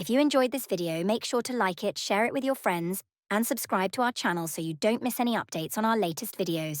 If you enjoyed this video, make sure to like it, share it with your friends, and subscribe to our channel so you don't miss any updates on our latest videos.